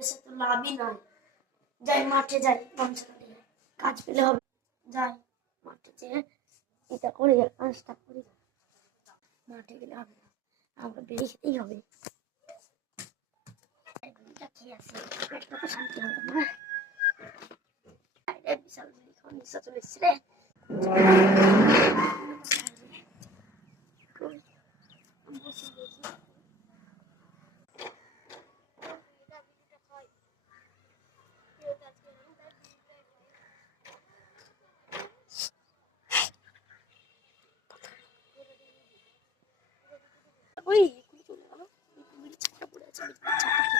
এসে তো লাভই নাই। যাই মাঠে যাই, গামছা নিয়ে কাজ পেলে হবে। যাই মাঠে যেয়ে এটা করি আর কাজটা করি। মাঠে গেলে হবে না, আমাকে বেরিয়ে যেতেই হবে। খেয়ে আসি, পেটটা তো শান্তি হবে না। বিশাল নিশা চলে এসছে রে। ওই চলে গেল, ছাপটা পড়ে আছে, ছাপটা